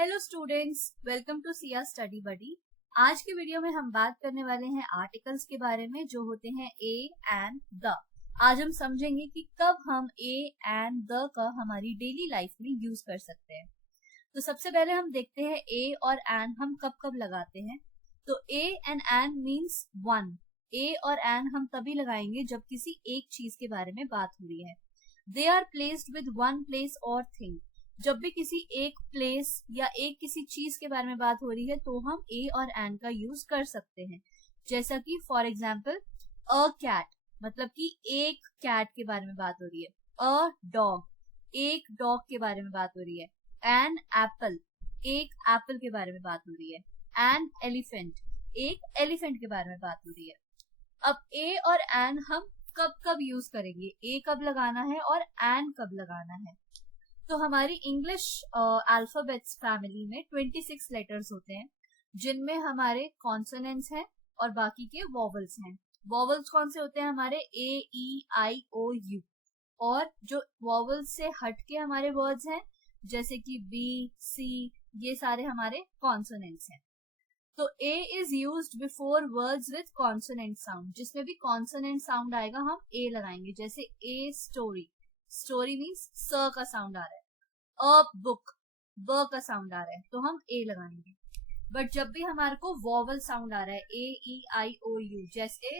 Hello students, welcome to Siya study buddy. आज की video में हम बात करने वाले हैं आर्टिकल्स के बारे में जो होते हैं ए एंड द। आज हम समझेंगे कि कब हम ए एंड द का हमारी डेली लाइफ में यूज कर सकते हैं। तो सबसे पहले हम देखते हैं ए और एंड हम कब कब लगाते हैं। तो ए एंड मीन्स वन। ए और एंड हम तभी लगाएंगे जब किसी एक चीज के बारे में बात हो रही है। They are placed with one place और थिंग। जब भी किसी एक प्लेस या एक किसी चीज के बारे में बात हो रही है तो हम ए और एंड का यूज कर सकते हैं। जैसा कि फॉर एग्जाम्पल अ कैट, मतलब कि एक कैट के बारे में बात हो रही है। अ डॉग, एक डॉग के बारे में बात हो रही है। एन एप्पल, एक एप्पल के बारे में बात हो रही है। एन एलिफेंट, एक एलिफेंट के बारे में बात हो रही है। अब ए और एन हम कब कब यूज करेंगे, ए कब लगाना है और एन कब लगाना है। तो हमारी इंग्लिश अल्फाबेट्स फैमिली में 26 लेटर्स होते हैं, जिनमें हमारे कॉन्सोनेंट्स हैं और बाकी के वॉवल्स हैं। वॉवल्स कौन से होते हैं हमारे? ए, ई, आई, ओ, यू। और जो वॉवल्स से हटके हमारे वर्ड्स हैं जैसे कि बी, सी, ये सारे हमारे कॉन्सोनेंट्स हैं। तो A is used before words with consonant sound. जिसमें भी कॉन्सोनेंट साउंड आएगा हम ए लगाएंगे। जैसे ए स्टोरी, स्टोरी मीन्स स का साउंड आ रहा है। अ बुक, ब का साउंड आ रहा है तो हम ए लगाएंगे। बट जब भी हमारे को वॉवल साउंड आ रहा है ए, ई, आई, ओ, यू, जैसे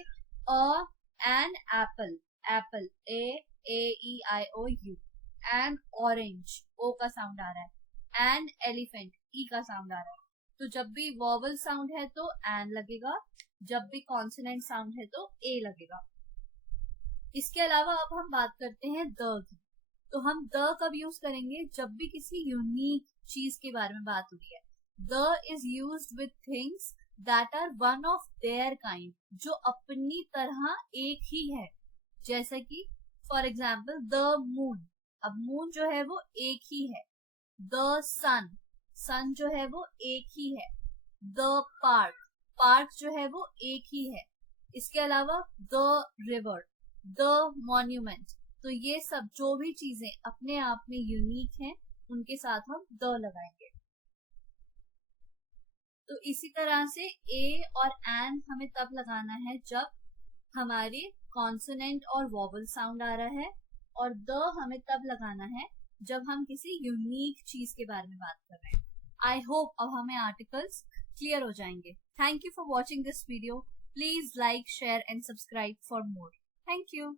a an apple, apple A, E, I, O, U. An orange, O का साउंड आ रहा है। एन एलिफेंट, ई का साउंड आ रहा है। तो जब भी वॉवल साउंड है तो एन लगेगा, जब भी कॉन्सोनेंट साउंड है तो ए लगेगा। इसके अलावा अब हम बात करते हैं द की। तो हम द कब यूज करेंगे? जब भी किसी यूनिक चीज के बारे में बात हो रही है। The is used with things that are one of their kind, जो अपनी तरह एक ही है। जैसा कि फॉर एग्जाम्पल द मून, अब मून जो है वो एक ही है। द सन, सन जो है वो एक ही है। द पार्क, पार्क जो है वो एक ही है। इसके अलावा द रिवर, द मॉन्यूमेंट। तो ये सब जो भी चीजें अपने आप में यूनिक हैं उनके साथ हम द लगाएंगे। तो इसी तरह से ए और एन हमें तब लगाना है जब हमारे कॉन्सोनेंट और वॉवल साउंड आ रहा है, और द हमें तब लगाना है जब हम किसी यूनिक चीज के बारे में बात कर रहे हैं। आई होप अब हमें आर्टिकल्स क्लियर हो जाएंगे। Thank you for watching this video. Please like, share and subscribe for more. Thank you.